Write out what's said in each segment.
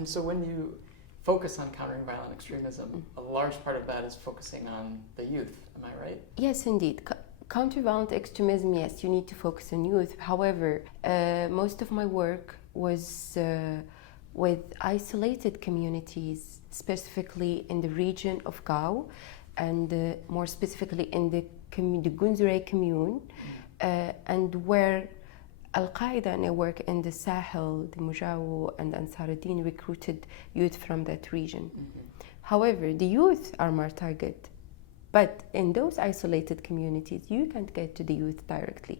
And so when you focus on countering violent extremism, a large part of that is focusing on the youth, am I right? Yes, indeed. Counter violent extremism, yes, you need to focus on youth. However, most of my work was with isolated communities, specifically in the region of Gao, and more specifically in the Gunzureh commune, and where Al-Qaeda and I work in the Sahel, the Mujawu and Ansar ad-Din recruited youth from that region. However, the youth are my target. But in those isolated communities, you can't get to the youth directly.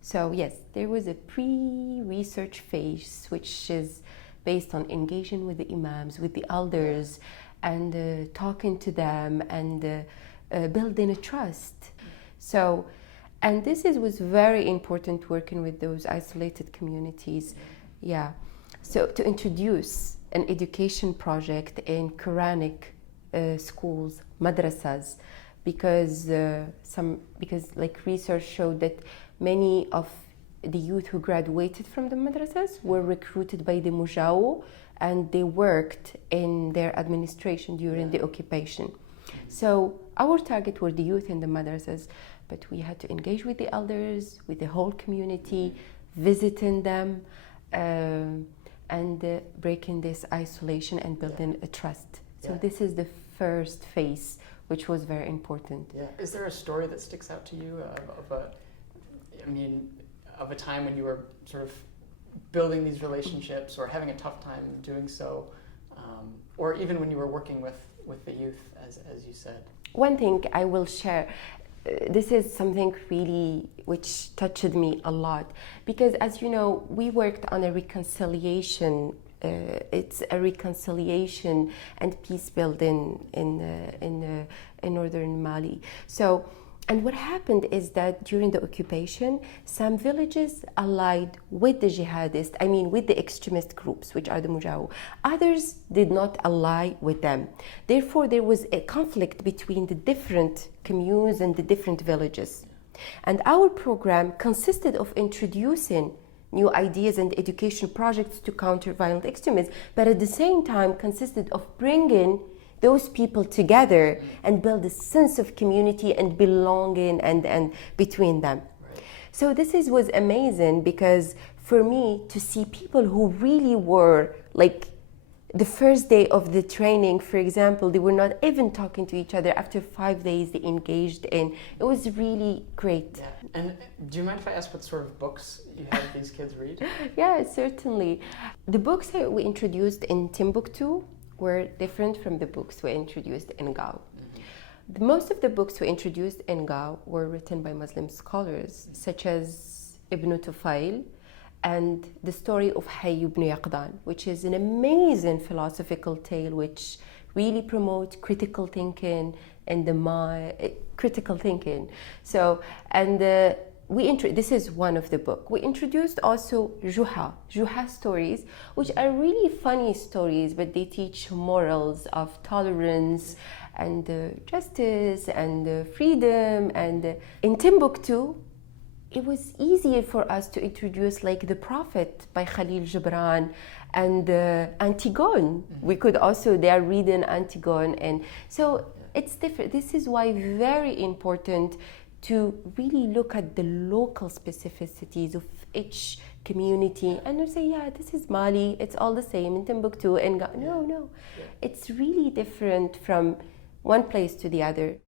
So yes, there was a pre-research phase, which is based on engaging with the imams, with the elders, and talking to them, and building a trust. So, and this was very important, working with those isolated communities. Yeah. So to introduce an education project in Quranic schools, madrasas, because like research showed that many of the youth who graduated from the madrasas were recruited by the Mujawu, and they worked in their administration during the occupation. So our target were the youth in the madrasas, but we had to engage with the elders, with the whole community, visiting them, and breaking this isolation and building a trust. So this is the first phase, which was very important. Yeah. Is there a story that sticks out to you of a time when you were sort of building these relationships or having a tough time doing so, or even when you were working with the youth, as you said? One thing I will share, this is something really which touched me a lot, because as you know, we worked on a reconciliation. It's a reconciliation and peace building in northern Mali. So, and what happened is that during the occupation, some villages allied with the jihadists, with the extremist groups, which are the Mujawu. Others did not ally with them. Therefore, there was a conflict between the different communes and the different villages. And our program consisted of introducing new ideas and education projects to counter violent extremism, but at the same time consisted of bringing those people together and build a sense of community and belonging and between them. So this was amazing, because for me to see people who really were like the first day of the training, for example, they were not even talking to each other. After 5 days, they engaged in. It was really great. Yeah. And do you mind if I ask what sort of books you had these kids read? Yeah, certainly. The books that we introduced in Timbuktu were different from the books we introduced in Gao. Most of the books we introduced in Gao were written by Muslim scholars, such as Ibn Tufail, and the story of Hayy ibn Yaqdan, which is an amazing philosophical tale which really promotes critical thinking and critical thinking. So, and this is one of the book. We introduced also Juha stories, which are really funny stories, but they teach morals of tolerance and justice and freedom. And in Timbuktu, it was easier for us to introduce like The Prophet by Khalil Gibran and Antigone. We could also, they are reading Antigone, and so it's different. This is why very important to really look at the local specificities of each community and not say, yeah, this is Mali, it's all the same in Timbuktu and no, it's really different from one place to the other.